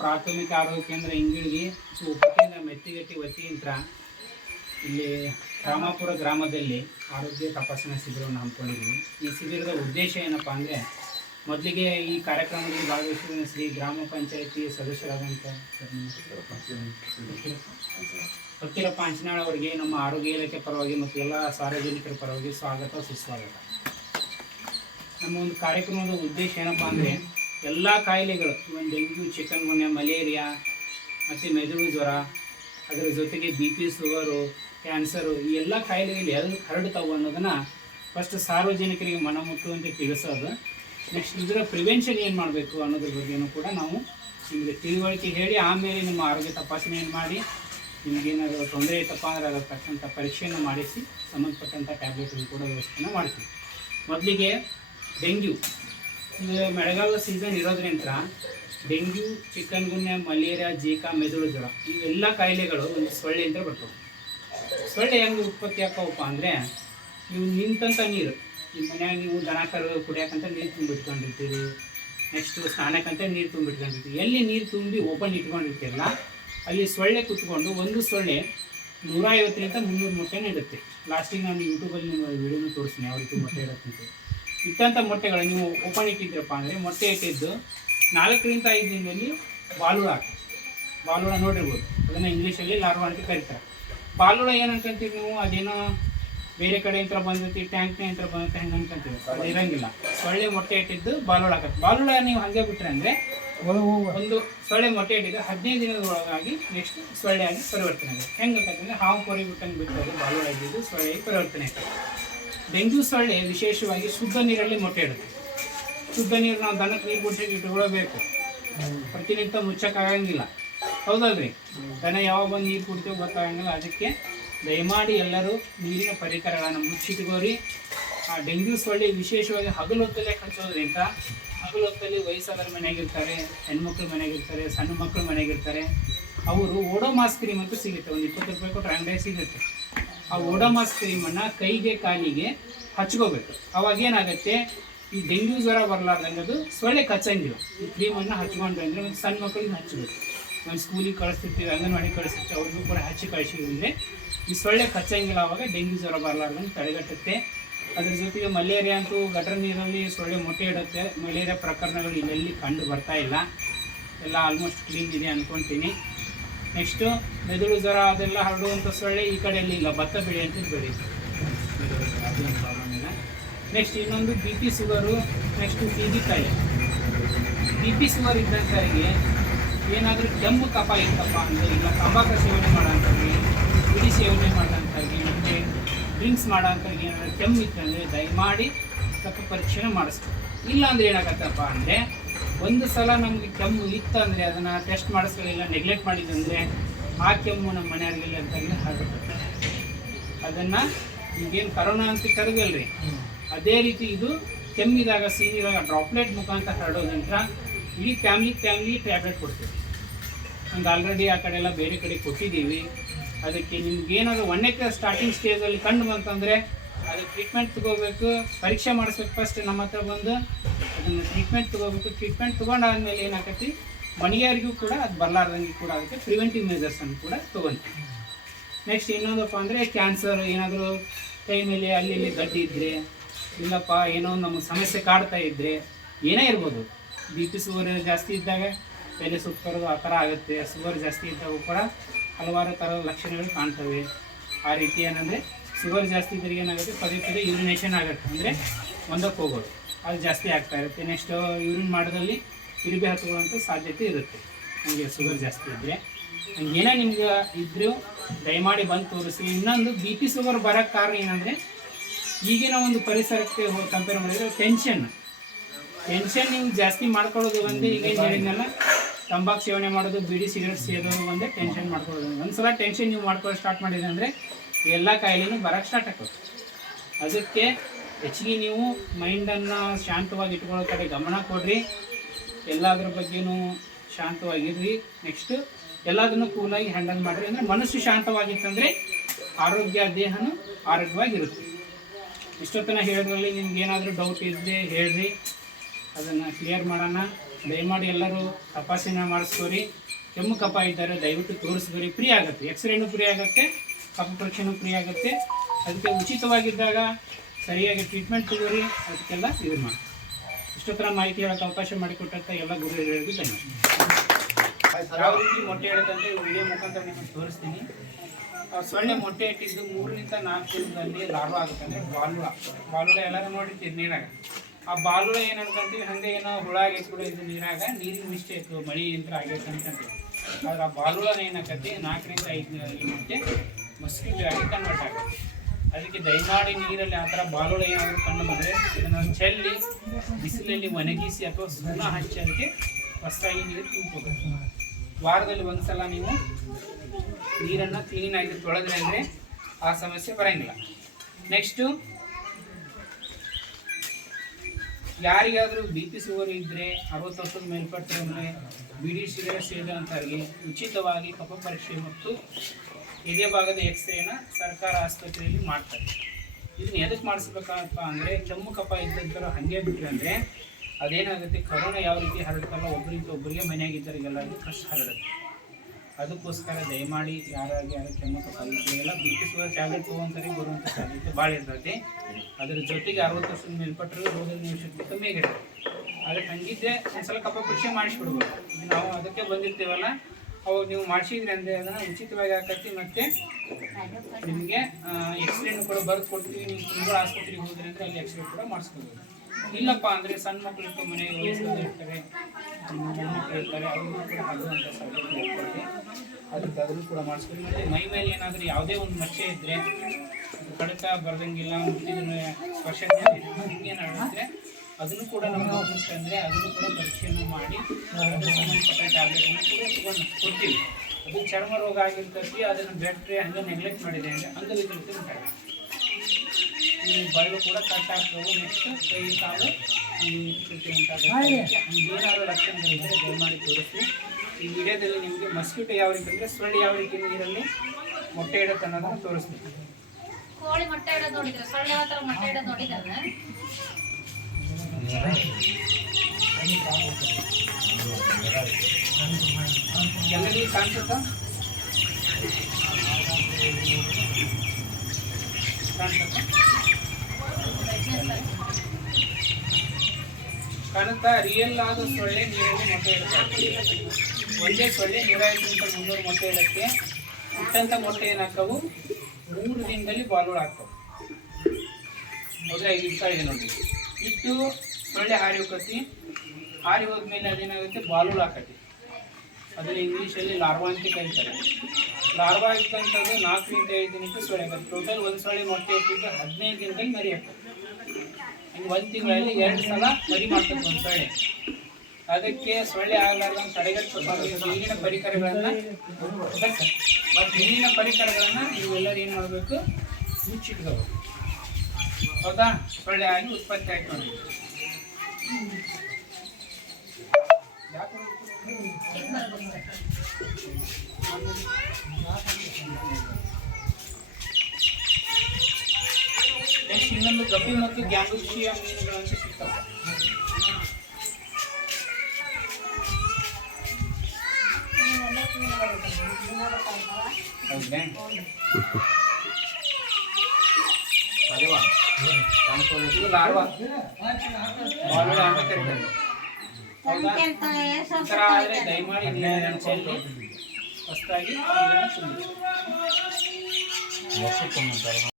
ಪ್ರಾಥಮಿಕ ಆರೋಗ್ಯ ಕೇಂದ್ರ ಇಂಗಿಳಿಗಿ ಉಪಕೇಂದ್ರ ಮೆತ್ತಿಗಟ್ಟಿ ವತಿಯಿಂದ ಇಲ್ಲಿ ರಾಮಾಪುರ ಗ್ರಾಮದಲ್ಲಿ ಆರೋಗ್ಯ ತಪಾಸಣಾ ಶಿಬಿರವನ್ನು ಹಮ್ಮಿಕೊಂಡಿದ್ದೀವಿ ಈ ಶಿಬಿರದ ಉದ್ದೇಶ ಏನಪ್ಪ ಅಂದರೆ, ಮೊದಲಿಗೆ ಈ ಕಾರ್ಯಕ್ರಮದಲ್ಲಿ ಭಾಗವಹಿಸಿದ ಶ್ರೀ ಗ್ರಾಮ ಪಂಚಾಯತಿ ಸದಸ್ಯರಾದಂಥ ಹತ್ತಿರ ಅಂಚನಾಳ್ ಅವರಿಗೆ ನಮ್ಮ ಆರೋಗ್ಯ ಇಲಾಖೆ ಪರವಾಗಿ ಮತ್ತು ಎಲ್ಲ ಸಾರ್ವಜನಿಕರ ಪರವಾಗಿ ಸ್ವಾಗತ, ಸುಸ್ವಾಗತ. ನಮ್ಮ ಒಂದು ಕಾರ್ಯಕ್ರಮದ ಉದ್ದೇಶ ಏನಪ್ಪ ಅಂದರೆ ಎಲ್ಲ ಕಾಯಿಲೆಗಳು ಇವನ್ ಡೆಂಗ್ಯೂ, ಚಿಕನ್ ಮಲೇರಿಯಾ, ಮತ್ತು ಮೆದುಳು ಜ್ವರ, ಅದರ ಜೊತೆಗೆ ಬಿ ಪಿ ಶುಗರು, ಕ್ಯಾನ್ಸರು, ಈ ಎಲ್ಲ ಕಾಯಿಲೆಗಳು ಎಲ್ಲಿ ಹರಡ್ತಾವೆ ಅನ್ನೋದನ್ನು ಫಸ್ಟ್ ಸಾರ್ವಜನಿಕರಿಗೆ ಮನಮುಟ್ಟುವಂತೆ ತಿಳಿಸೋದು. ನೆಕ್ಸ್ಟ್ ಇದರ ಪ್ರಿವೆನ್ಷನ್ ಏನು ಮಾಡಬೇಕು ಅನ್ನೋದ್ರ ಬಗ್ಗೆನೂ ಕೂಡ ನಾವು ನಿಮಗೆ ತಿಳುವಳಿಕೆ ಹೇಳಿ, ಆಮೇಲೆ ನಿಮ್ಮ ಆರೋಗ್ಯ ತಪಾಸಣೆಯನ್ನು ಮಾಡಿ ನಿಮಗೇನಾದರೂ ತೊಂದರೆ ಇತ್ತಪ್ಪ ಅಂದರೆ ಅದರ ಪರೀಕ್ಷೆಯನ್ನು ಮಾಡಿಸಿ, ಸಂಬಂಧಪಟ್ಟಂಥ ಟ್ಯಾಬ್ಲೆಟ್ಗಳು ಕೂಡ ವ್ಯವಸ್ಥೆನ ಮಾಡ್ತೀವಿ. ಮೊದಲಿಗೆ ಡೆಂಗ್ಯೂ. ಇದು ಮಳೆಗಾಲ ಸೀಸನ್ ಇರೋದ್ರಿಂದ dengue, chikungunya, malaria, Zika, ಮೆದುಳು ಜ್ವರ ಇವೆಲ್ಲ ಕಾಯಿಲೆಗಳು ಒಂದು ಸೊಳ್ಳೆಯಿಂದ ಬರ್ತವೆ. ಸೊಳ್ಳೆ ಹೆಂಗೆ ಉತ್ಪತ್ತಿ ಆಕವಪ್ಪ ಅಂದರೆ ನೀವು ನಿಂತಂಥ ನೀರು, ಈ ಮನ್ಯಾಗ ನೀವು ದನ ಕರು ಕುಡಿಯೋಕ್ಕಂತ ನೀರು ತುಂಬಿಟ್ಕೊಂಡಿರ್ತೀರಿ ನೆಕ್ಸ್ಟು ಸ್ನಾನಕ್ಕಂತ ನೀರು ತುಂಬಿಟ್ಕೊಂಡಿರ್ತೀವಿ ಎಲ್ಲಿ ನೀರು ತುಂಬಿ ಓಪನ್ ಇಟ್ಕೊಂಡಿರ್ತೀರಲ್ಲ, ಅಲ್ಲಿ ಸೊಳ್ಳೆ ಕುತ್ಕೊಂಡು ಒಂದು ಸೊಳ್ಳೆ ನೂರ ಐವತ್ತರಿಂದ ಮುನ್ನೂರು ಮೊಟ್ಟೆನೇ ಇಡುತ್ತೆ. ಲಾಸ್ಟಿಗೆ ನಾನು ಯೂಟ್ಯೂಬಲ್ಲಿ ವಿಡಿಯೋನು ತೋರಿಸ್ತೀನಿ, ಯಾವ ರೀತಿ ಮೊಟ್ಟೆ ಇಡುತ್ತೆ ಅಂತ ಇಟ್ಟಂಥ ಮೊಟ್ಟೆಗಳು ನೀವು ಓಪನ್ ಇಟ್ಟಿದ್ದೀರಪ್ಪ ಅಂದರೆ ಮೊಟ್ಟೆ ಇಟ್ಟಿದ್ದು ನಾಲ್ಕರಿಂದ ಐದು ದಿನದಲ್ಲಿ ಬಾಲುಳ ಹಾಕಿ. ಬಾಲುಳ ನೋಡಿರ್ಬೋದು. ಅದನ್ನು ಇಂಗ್ಲೀಷಲ್ಲಿ ಲಾರ್ವಾ ಅಂತ ಕರೀತಾರೆ. ಬಾಲುಳ ಏನು ನೀವು? ಅದೇನೋ ಬೇರೆ ಕಡೆ ಅಂತ ಬಂದೈತಿ ಟ್ಯಾಂಕ್ನ ಅಂತ ಬಂದೈತಿ ಹಂಗೆ ಅನ್ಕೊಂತೀವಿ ಅದು ಇರಂಗಿಲ್ಲ. ಸೊಳ್ಳೆ ಮೊಟ್ಟೆ ಇಟ್ಟಿದ್ದು ಬಾಲುಳ ಹಾಕತ್ತೆ. ಬಾಲುಳ ನೀವು ಹಾಗೆ ಬಿಟ್ಟರೆ ಅಂದರೆ ಒಂದು ಸೊಳ್ಳೆ ಮೊಟ್ಟೆ ಇಟ್ಟಿದ್ದು ಹದಿನೈದು ದಿನದ ಒಳಗಾಗಿ ನೆಕ್ಸ್ಟ್ ಸೊಳ್ಳೆ ಆಗಿ ಪರಿವರ್ತನೆ ಆಗುತ್ತೆ. ಹೆಂಗೆ ಅಂತಂದ್ರೆ ಹಾವು ಕೊರಿ ಬಿಟ್ಟಂಗೆ ಬಿಟ್ಟರೆ ಬಾಲುಳ ಇದ್ದಿದ್ದು ಸೊಳ್ಳೆಯಾಗಿ ಪರಿವರ್ತನೆ ಆಗ್ತದೆ ಡೆಂಗ್ಯೂ ಸೊಳ್ಳೆ ವಿಶೇಷವಾಗಿ ಶುದ್ಧ ನೀರಲ್ಲಿ ಮೊಟ್ಟೆ ಇಡುತ್ತೆ. ಶುದ್ಧ ನೀರು ನಾವು ದನಕ್ಕೆ ನೀರು ಕುಡಿಸಿ ಇಟ್ಕೊಳ್ಬೇಕು. ಪ್ರತಿನಿತ್ಯ ಮುಚ್ಚಕ್ಕಾಗಂಗಿಲ್ಲ ಹೌದಲ್ರಿ? ದನ ಯಾವಾಗ ಬಂದು ನೀರು ಕುಡಿತೀವಿ ಗೊತ್ತಾಗಂಗಿಲ್ಲ. ಅದಕ್ಕೆ ದಯಮಾಡಿ ಎಲ್ಲರೂ ನೀರಿನ ಪರಿಕರಗಳನ್ನು ಮುಚ್ಚಿಟ್ಕೋರಿ ಆ ಡೆಂಗ್ಯೂ ಸೊಳ್ಳೆ ವಿಶೇಷವಾಗಿ ಹಗಲು ಹೊತ್ತಲ್ಲೇ ಕಚ್ಚೋದ್ರಿಂದ ಹಗಲು ಹೊತ್ತಲ್ಲಿ ವಯಸ್ಸಾದವ್ರ ಮನೆಯಾಗಿರ್ತಾರೆ ಹೆಣ್ಮಕ್ಳು ಮನೆಯಾಗಿರ್ತಾರೆ ಸಣ್ಣ ಮಕ್ಕಳು ಮನೆಯಾಗಿರ್ತಾರೆ ಅವರು ಓಡೋಮಾಸ್ ಕ್ರೀಮ್ ಅಂತ ಸಿಗುತ್ತೆ. ಒಂದು ಇಪ್ಪತ್ತು ರೂಪಾಯಿ ಕೊಟ್ಟರೆ ಅಂಗಡಿಯಾಗ ಸಿಗುತ್ತೆ. ಆ ಓಡೋಮಾಸ್ ಕ್ರೀಮನ್ನು ಕೈಗೆ ಕಾಲಿಗೆ ಹಚ್ಕೋಬೇಕು. ಅವಾಗ ಏನಾಗುತ್ತೆ? ಈ ಡೆಂಗ್ಯೂ ಜ್ವರ ಬರಲಾರ್ದಂಗೆ ಅದು ಸೊಳ್ಳೆ ಕಚ್ಚಂಗಿಲ್ಲ. ಈ ಕ್ರೀಮನ್ನು ಹಚ್ಕೊಂಡ್ರೆ ಒಂದು ಸಣ್ಣ ಮಕ್ಕಳಿಗೆ ಹಚ್ಚಬೇಕು ಒಂದು ಸ್ಕೂಲಿಗೆ ಕಳಿಸ್ತಿರ್ತೀವಿ, ಅಂಗನವಾಡಿ ಕಳಿಸ್ತಿರ್ತೀವಿ, ಅವ್ರಿಗೂ ಕೂಡ ಹಚ್ಚಿ ಕಳಿಸಿದ್ರೆ ಈ ಸೊಳ್ಳೆ ಕಚ್ಚಂಗಿಲ್ಲ, ಅವಾಗ ಡೆಂಗ್ಯೂ ಜ್ವರ ಬರಲಾರ್ದಂಗೆ ತಡೆಗಟ್ಟುತ್ತೆ. ಅದ್ರ ಜೊತೆಗೆ ಮಲೇರಿಯಾ ಅಂತೂ ಗಟರ್ ನೀರಲ್ಲಿ ಸೊಳ್ಳೆ ಮೊಟ್ಟೆ ಇಡುತ್ತೆ. ಮಲೇರಿಯಾ ಪ್ರಕರಣಗಳು ಇಲ್ಲೆಲ್ಲಿ ಕಂಡು ಬರ್ತಾ ಇಲ್ಲ. ಎಲ್ಲ ಆಲ್ಮೋಸ್ಟ್ ಕ್ಲೀನ್ ಇದೆ ಅಂದ್ಕೊತೀನಿ ನೆಕ್ಸ್ಟು ಮೆದುಳು ಜ್ವರ ಅದೆಲ್ಲ ಹರಡುವಂಥ ಸೊಳ್ಳೆ ಈ ಕಡೆಯಲ್ಲಿ ಇಲ್ಲ. ಭತ್ತ ಬೆಳೆ ಅಂತ ಬೆಳೀತು ಅದೇನು ಪ್ರಾಬ್ಲಮ್ ಇಲ್ಲ ನೆಕ್ಸ್ಟ್ ಇನ್ನೊಂದು B P sugar, next B B B P sugar ಇದ್ದಂಥವರಿಗೆ ಏನಾದರೂ ಕೆಮ್ಮು ಕಫ ಇತ್ತಪ್ಪ ಅಂದರೆ, ಇಲ್ಲ ತಂಬಾಕ ಸೇವನೆ ಮಾಡೋಂಥವ್ರಿಗೆ ಬಿಡಿ ಸೇವನೆ ಮಾಡೋಂಥವ್ರಿಗೆ ಮತ್ತು ಡ್ರಿಂಕ್ಸ್ ಮಾಡೋಂಥವ್ರಿಗೆ ಏನಾದರೂ ಕೆಮ್ಮು ಇತ್ತಂದರೆ ದಯಮಾಡಿ ತಕ್ಕ ಪರೀಕ್ಷೆ ಮಾಡಿಸ್ಬೇಕು. ಇಲ್ಲ ಅಂದರೆ ಏನಾಗತ್ತಪ್ಪ ಅಂದರೆ ಒಂದು ಸಲ ನಮಗೆ ಕೆಮ್ಮು ಇತ್ತು ಇತ್ತಂದರೆ ಅದನ್ನು ಟೆಸ್ಟ್ ಮಾಡಿಸ್ಕೊಳ್ಳಿಲ್ಲ ನೆಗ್ಲೆಕ್ಟ್ ಮಾಡಿದ್ರೆ ಆ ಕೆಮ್ಮು ನಮ್ಮ ಮನೆಯವರಿಗೆಲ್ಲ ಅಂತಂದ್ರೆ ಹರಡುತ್ತೆ ಅದನ್ನು ಈಗೇನು ಕರೋನಾ ಅಂತ ಕರೆದಲ್ರಿ. ಅದೇ ರೀತಿ ಇದು ಕೆಮ್ಮಿದಾಗ ಸೀನಿದಾಗ ಡ್ರಾಪ್ಲೆಟ್ ಮುಖಾಂತರ ಹರಡೋದಂತ ಈ ಫ್ಯಾಮ್ಲಿ ಫ್ಯಾಮ್ಲಿ ಟ್ಯಾಬ್ಲೆಟ್ ಕೊಡ್ತೀವಿ. ಒಂದು ಆಲ್ರೆಡಿ ಆ ಕಡೆ ಎಲ್ಲ ಬೇರೆ ಕಡೆ ಕೊಟ್ಟಿದ್ದೀವಿ. ಅದಕ್ಕೆ ನಿಮ್ಗೇನಾದ್ರು ಒಂದನೇ ಸ್ಟಾರ್ಟಿಂಗ್ ಸ್ಟೇಜಲ್ಲಿ ಕಂಡು ಬಂತಂದರೆ ಅದಕ್ಕೆ ಟ್ರೀಟ್ಮೆಂಟ್ ತಗೋಬೇಕು, ಪರೀಕ್ಷೆ ಮಾಡಿಸ್ಬೇಕು ಫಸ್ಟ್ ನಮ್ಮ ಹತ್ರ ಬಂದು ಅದನ್ನು ಟ್ರೀಟ್ಮೆಂಟ್ ತೊಗೋಬೇಕು. ಟ್ರೀಟ್ಮೆಂಟ್ ತೊಗೊಂಡಾದ್ಮೇಲೆ ಏನಾಗತ್ತೆ? ಮನೆಯವರಿಗೂ ಕೂಡ ಅದು ಬರಲಾರ್ದಂಗೆ ಕೂಡ ಅದಕ್ಕೆ ಪ್ರಿವೆಂಟಿವ್ ಮೆಜರ್ಸನ್ನು ಕೂಡ ತೊಗೊಳ್ತೀವಿ ನೆಕ್ಸ್ಟ್ ಇನ್ನೊಂದಪ್ಪ ಅಂದರೆ ಕ್ಯಾನ್ಸರ್ ಏನಾದರೂ ಕೈ ಮೇಲೆ ಅಲ್ಲಿ ಇಲ್ಲಿ ಗಡ್ಡಿ ಇದ್ದರೆ ಇಲ್ಲಪ್ಪ, ಏನೋ ನಮಗೆ ಸಮಸ್ಯೆ ಕಾಡ್ತಾ ಇದ್ದರೆ ಏನೇ ಇರ್ಬೋದು. ಬಿ ಪಿ ಶುಗರ್ ಜಾಸ್ತಿ ಇದ್ದಾಗ ಬೆಲೆ ಸುತ್ತರೋದು ಆ ಥರ ಆಗುತ್ತೆ. ಶುಗರ್ ಜಾಸ್ತಿ ಇದ್ದಾಗ ಕೂಡ ಹಲವಾರು ಥರದ ಲಕ್ಷಣಗಳು ಕಾಣ್ತವೆ. ಆ ರೀತಿ ಏನಂದರೆ ಶುಗರ್ ಜಾಸ್ತಿ ಇದ್ದರೆ ಏನಾಗುತ್ತೆ? ಪದೇ ಪದೇ ಯೂರಿನೇಷನ್ ಆಗುತ್ತೆ. ಅಂದರೆ ಒಂದಕ್ಕೆ ಹೋಗೋದು. ಅದು ಜಾಸ್ತಿ ಆಗ್ತಾ ಇರುತ್ತೆ. ನೆಕ್ಸ್ಟ್ ಯೂರಿನ್ ಮಾಡೋದ್ರಲ್ಲಿ ಇರುಬೆ ಹತ್ಕೊಳ್ಳೋಂಥ ಸಾಧ್ಯತೆ ಇರುತ್ತೆ. ನಿಮಗೆ ಶುಗರ್ ಜಾಸ್ತಿ ಇದ್ದರೆ ಹಂಗೇನೇ ನಿಮ್ಗೆ ಇದ್ದರೂ ದಯಮಾಡಿ ಬಂದು ತೋರಿಸಿ. ಇನ್ನೊಂದು ಬಿ ಪಿ ಶುಗರ್ ಬರೋಕ್ಕೆ ಕಾರಣ ಏನಂದರೆ, ಈಗಿನ ಒಂದು ಪರಿಸರಕ್ಕೆ ಕಂಪೇರ್ ಮಾಡಿದರೆ ಟೆನ್ಷನ್ ಟೆನ್ಷನ್ ನೀವು ಜಾಸ್ತಿ ಮಾಡ್ಕೊಳ್ಳೋದು ಒಂದೇ ಈಗ ಏನು ಹೇಳಿದ್ನಲ್ಲ ತಂಬಾಕು ಸೇವನೆ ಮಾಡೋದು ಬಿಡಿ ಸಿಗರೆಟ್ ಸೇದೋದು ಒಂದೇ ಟೆನ್ಷನ್ ಮಾಡ್ಕೊಳ್ಳೋದು. ಒಂದ್ಸಲ ಟೆನ್ಷನ್ ನೀವು ಮಾಡ್ಕೊಳ್ಳೋ ಸ್ಟಾರ್ಟ್ ಮಾಡಿದ್ರೆ ಎಲ್ಲ ಕಾಯಿಲೆನೂ ಬರೋಕ್ಕೆ ಸ್ಟಾರ್ಟ್ ಆಗ್ತದೆ. ಅದಕ್ಕೆ ಹೆಚ್ಚಿಗೆ ನೀವು ಮೈಂಡನ್ನು ಶಾಂತವಾಗಿ ಇಟ್ಕೊಳ್ಳೋ ಕಡೆ ಗಮನ ಕೊಡ್ರಿ. ಎಲ್ಲದ್ರ ಬಗ್ಗೆನೂ ಶಾಂತವಾಗಿರ್ರಿ. ನೆಕ್ಸ್ಟ್ ಎಲ್ಲದನ್ನು ಕೂಲಾಗಿ ಹ್ಯಾಂಡಲ್ ಮಾಡಿರಿ. ಅಂದರೆ ಮನಸ್ಸು ಶಾಂತವಾಗಿತ್ತಂದರೆ ಆರೋಗ್ಯ, ದೇಹನೂ ಆರೋಗ್ಯವಾಗಿರುತ್ತೆ. ಇಷ್ಟೊತ್ತನ ಹೇಳಿದ್ರಲ್ಲಿ ನಿಮ್ಗೆ ಏನಾದರೂ ಡೌಟ್ ಇದ್ದರೆ ಹೇಳ್ರಿ. ಅದನ್ನು ಕ್ಲಿಯರ್ ಮಾಡೋಣ. ದಯಮಾಡಿ ಎಲ್ಲರೂ ತಪಾಸಣೆ ಮಾಡಿಸ್ಕೋರಿ. ಕೆಮ್ಮು ಕಪ್ಪ ಇದ್ದಾರೆ ದಯವಿಟ್ಟು ತೋರಿಸ್ಕೋರಿ. ಫ್ರೀ ಆಗುತ್ತೆ. ಎಕ್ಸ್ರೇನು ಫ್ರೀ ಆಗುತ್ತೆ. ಕಫ ಪರೀಕ್ಷೆನೂ ಫ್ರೀ ಆಗುತ್ತೆ. ಅದಕ್ಕೆ ಉಚಿತವಾಗಿದ್ದಾಗ ಸರಿಯಾಗಿ ಟ್ರೀಟ್ಮೆಂಟ್ ತಗೋರಿ ಅದಕ್ಕೆಲ್ಲ ಇದು ಮಾಡಿ. ಇಷ್ಟೊತ್ತರ ಮಾಹಿತಿ ಹೇಳೋಕ್ಕೆ ಅವಕಾಶ ಮಾಡಿಕೊಟ್ಟಂಥ ಎಲ್ಲ ಗುರು ಧನ್ಯವಾದ. ಯಾವ ರೀತಿ ಮೊಟ್ಟೆ ಇಡುತ್ತಂದ್ರೆ ವಿಡಿಯೋ ಮುಖಾಂತರ ನಿಮಗೆ ತೋರಿಸ್ತೀನಿ. ಆ ಸೊಳ್ಳೆ ಮೊಟ್ಟೆ ಇಟ್ಟಿದ್ದು ಮೂರರಿಂದ ನಾಲ್ಕು ದಿನದಲ್ಲಿ ಲಾರ್ವ ಆಗುತ್ತೆ ಅಂದರೆ ಬಾಲುಳ ಬಾಲುಳ ಎಲ್ಲರೂ ನೋಡಿರ್ತೀರಿ ನೀರಾಗ. ಆ ಬಾಲುಳ ಏನು ಅನ್ಕೊಂತೀವಿ ಹಂಗೆ ಏನೋ ಹುಳ ಆಗೈತೆ ಇದು ನೀರಾಗ ನೀರಿನ ಮಿಸ್ಟೇಕ್ ಮಳಿ ಯಂತ್ರ ಆಗೈತೆ ಅಂತಂತೀವಿ. ಆದ್ರೆ ಆ ಬಾಲುಳನ ಏನಾಕತಿ ನಾಲ್ಕರಿಂದ ಐದು ಮೊಟ್ಟೆ ಮಸ್ಕಿಟೋ ಆಗಿ ಕನ್ವರ್ಟ್ ಆಗುತ್ತೆ. ಅದಕ್ಕೆ ದಯಮಾಡಿ ನೀರಲ್ಲಿ ಆ ಥರ ಬಾಲುಳ ಏನಾದರೂ ಕಂಡು ಬಂದರೆ ಇದನ್ನು ಚೆಲ್ಲಿ ಬಿಸಿಲಲ್ಲಿ ಒಣಗಿಸಿ ಅಥವಾ ಸುಣ್ಣ ಹಚ್ಚಿ ಅದಕ್ಕೆ ಹೊಸದಾಗಿ ನೀರು ತುಂಬೋದು ವಾರದಲ್ಲಿ ಒಂದು ಸಲ ನೀವು ನೀರನ್ನು ಕ್ಲೀನಾಗಿ ತೊಳೆದ್ರೆ ಅಂದರೆ ಆ ಸಮಸ್ಯೆ ಬರೋಂಗಿಲ್ಲ. ನೆಕ್ಸ್ಟು ಯಾರಿಗಾದರೂ ಬಿ ಪಿ ಶುಗರ್ ಇದ್ದರೆ ಅರವತ್ತು ವರ್ಷದ ಮೇಲ್ಪಟ್ಟರೆ ಬಿಡಿ ಸಿಗರೇಟ್ ಸೇರಿದಂಥವ್ರಿಗೆ ಉಚಿತವಾಗಿ ಕಫ ಪರೀಕ್ಷೆ ಮತ್ತು ಎದೆ ಭಾಗದ ಎಕ್ಸ್ರೇನ ಸರ್ಕಾರ ಆಸ್ಪತ್ರೆಯಲ್ಲಿ ಮಾಡ್ತಾರೆ. ಇದನ್ನ ಎದಕ್ಕೆ ಮಾಡಿಸ್ಬೇಕಪ್ಪ ಅಂದರೆ ಕೆಮ್ಮು ಕಪ ಇದ್ದಂಥವ್ರು ಹಾಗೆ ಬಿಟ್ರೆ ಅಂದರೆ ಅದೇನಾಗುತ್ತೆ? ಕರೋನಾ ಯಾವ ರೀತಿ ಹರಡುತ್ತಲ್ಲ ಒಬ್ಬರಿಂದ ಒಬ್ಬರಿಗೆ ಮನೆಯಾಗಿದ್ದರಿಗೆಲ್ಲರಿಗೂ ಕಷ್ಟ ಹರಡುತ್ತೆ. ಅದಕ್ಕೋಸ್ಕರ ದಯಮಾಡಿ ಯಾರಾಗಿ ಯಾರು ಕೆಮ್ಮು ಕಪ್ಪ ಎಲ್ಲ ಬಿಟ್ಟಿಸುವ ಟ್ಯಾಬ್ಲೆಟ್ ತೊಗೊಂತಾರೆ ಬರುವಂಥ ಸಾಧ್ಯತೆ ಭಾಳ ಇರ್ತೈತೆ ಅದ್ರ ಜೊತೆಗೆ ಅರವತ್ತು ವರ್ಷದ ಮೇಲ್ಪಟ್ಟರು ರೋಗ ನಿರೀಕ್ಷತೆ ಕಮ್ಮಿ ಆಗಿರುತ್ತೆ ಅದಕ್ಕೆ ಹಂಗಿದ್ದೆ ಒಂದ್ಸಲ ಕಪ್ಪ ಪರೀಕ್ಷೆ ಮಾಡಿಸ್ಬಿಡ್ಬೇಕು. ನಾವು ಅದಕ್ಕೆ ಬಂದಿರ್ತೀವಲ್ಲ ಅವಾಗ ನೀವು ಮಾಡಿಸಿದ್ರಿ ಅಂದರೆ ಅದನ್ನು ಉಚಿತವಾಗಿ ಹಾಕತ್ತಿ ಮತ್ತು ನಿಮಗೆ ಎಕ್ಸ್ರೇನು ಕೂಡ ಬರೆದು ಕೊಡ್ತೀವಿ. ನೀವು ತುಂಬ ಆಸ್ಪತ್ರೆಗೆ ಹೋದ್ರೆ ಅಂದರೆ ಅಲ್ಲಿ ಎಕ್ಸ್ರೇ ಕೂಡ ಮಾಡಿಸ್ಕೋಬೋದು. ಇಲ್ಲಪ್ಪ ಅಂದರೆ ಸಣ್ಣ ಮಕ್ಕಳು ಇರ್ತಾರೆ ಮನೆಗೆ ಇರ್ತಾರೆ ಇರ್ತಾರೆ ಕೂಡ ಆಗುವಂಥ ಇರ್ತದೆ. ಅದಕ್ಕೆ ಅದನ್ನು ಕೂಡ ಮಾಡಿಸ್ಕೊಳ್ಳಿ ಮತ್ತು ಮೈ ಮೇಲೆ ಏನಾದರೂ ಯಾವುದೇ ಒಂದು ಮಚ್ಚೆ ಇದ್ದರೆ ಬರದಂಗಿಲ್ಲ ಬರ್ದಂಗಿಲ್ಲ ಮುಟ್ಟಿದ್ರೆ ಸ್ಪರ್ಶ ಹಿಂಗೇನಾಡಿದ್ರೆ ಅದನ್ನು ಕೂಡ ನಮ್ಮ ಅಂದರೆ ಅದನ್ನು ಕೂಡ ಪರೀಕ್ಷೆಯನ್ನು ಮಾಡಿ ಸಂಬಂಧಪಟ್ಟ ಟ್ಯಾಬ್ಲೆಟನ್ನು ಕೂಡ ತಗೊಂಡು ಕೊಡ್ತೀವಿ. ಅದು ಚರ್ಮ ರೋಗ ಆಗಿರ್ತೈತಿ, ಅದನ್ನು ಬೆಟ್ಟರೆ ಹಂಗೆ ನೆಗ್ಲೆಕ್ಟ್ ಮಾಡಿದೆ ಅಂದರೆ ಅಂಗವಿಕಲತೆ ಉಂಟಾಗುತ್ತೆ. ಈ ಬಳ್ಳು ಕೂಡ ಕಟ್ ಆಗ್ತವೆ ನೆಕ್ಸ್ಟ್ ಕೈ ಕಾಲು ಸ್ಥಿತಿ ಉಂಟಾಗುತ್ತೆ. ಏನಾದರೂ ಲಕ್ಷಣಗಳಿದ್ದರೆ ದಯಮಾಡಿ ತೋರಿಸಿ. ಈ ವಿಡಿಯೋದಲ್ಲಿ ನಿಮಗೆ ಮಸ್ಕಿಟೋ ಯಾವ ರೀತಿ ಅಂದರೆ ಸೊಳ್ಳೆ ಯಾವ ರೀತಿ ನೀರಲ್ಲಿ ಮೊಟ್ಟೆ ಇಡುತ್ತೆ ಅನ್ನೋದನ್ನು ತೋರಿಸ್ತೀವಿ ಕೋಳಿ ಮೊಟ್ಟೆ ಇಡೋದು ನೋಡಿದ್ರೆ? ಸೊಳ್ಳೆ ಮೊಟ್ಟೆ ಇಡೋದು ನೋಡಿದ್ರೆ? ಎಲ್ಲರಿಗೂ ರಿಯಲ್ ಆದ ಸೊಳ್ಳೆ ನೀರಲ್ಲಿ ಮೊಟ್ಟೆ ಇಡುತ್ತೆ. ಒಂದೇ ಸೊಳ್ಳೆ ನೂರೈವತ್ತರಿಂದ ಮುನ್ನೂರು ಮೊಟ್ಟೆ ಇಡುತ್ತೆ ಇಟ್ಟಂಥ ಮೊಟ್ಟೆ ಏನಾಗ್ತವು? ಮೂರು ದಿನದಲ್ಲಿ ಬಾಲ್ಗಳು ಆಗ್ತವೆ ಹೌದಾ ಐದು ನಿಮಿಷ ಇದೆ ನೋಡಿ. ಇಟ್ಟು ಸೊಳ್ಳೆ ಹಾರಿ ಹೋಗತಿ ಹಾರಿ ಹೋದ್ಮೇಲೆ ಅದೇನಾಗುತ್ತೆ? ಬಾಲೋಳು ಹಾಕತಿ ಅದನ್ನ ಇಂಗ್ಲೀಷಲ್ಲಿ ಲಾರ್ವಾ ಅಂತ ಕರೀತಾರೆ ಲಾರ್ವಾ ಇದ್ದಂಥದ್ದು ನಾಲ್ಕರಿಂದ ಐದು ದಿನಕ್ಕೆ ಸೊಳ್ಳೆ ಬರ್ತದೆ ಟೋಟಲ್ ಒಂದು ಸೊಳ್ಳೆ ಮೊಟ್ಟೆ ಇಟ್ಟಿದ್ದು ಹದಿನೈದು ದಿನದಲ್ಲಿ ಮರಿ ಹಾಕ್ತದೆ ಹಿಂಗೆ ಒಂದು ತಿಂಗಳಲ್ಲಿ ಎರಡು ಸಲ ಮರಿ ಮಾಡ್ತದೆ ಒಂದು ಸೊಳ್ಳೆ. ಅದಕ್ಕೆ ಸೊಳ್ಳೆ ಆಗಲಾರ್ದಂಗೆ ತಡೆಗಟ್ಟಬೇಕು ಈಗಿನ ಪರಿಕರಗಳನ್ನು ನೀರಿನ ಪರಿಕರಗಳನ್ನು ನೀವೆಲ್ಲರೂ ಏನು ಮಾಡಬೇಕು? ಮುಚ್ಚಿಟ್ಕೋಬೇಕು. ಹೌದಾ? ಸೊಳ್ಳೆ ಆಗಿ ಉತ್ಪತ್ತಿ ಆಯ್ತು ಇನ್ನೊಂದು ಗಪ್ಪಿ ಮತ್ತು ಗ್ಯಾಂಬುಷಿಯ ಮೀನುಗಳು ಅಂತ ಸಿಗ್ತವೆ ಹೌದಾ ಇದು ಲಾರ್ವಾ ಬಾಲುಳ ಅಂತ ಕರೀತಾರೆ ಹೌದಾ ಈ ಥರ ಆದರೆ ದಯಮಾಡಿ ನೀರಿನ ಚೆಲ್ಲಿ ಹೊಸದಾಗಿ ನೀರನ್ನು ತುಂಬಿ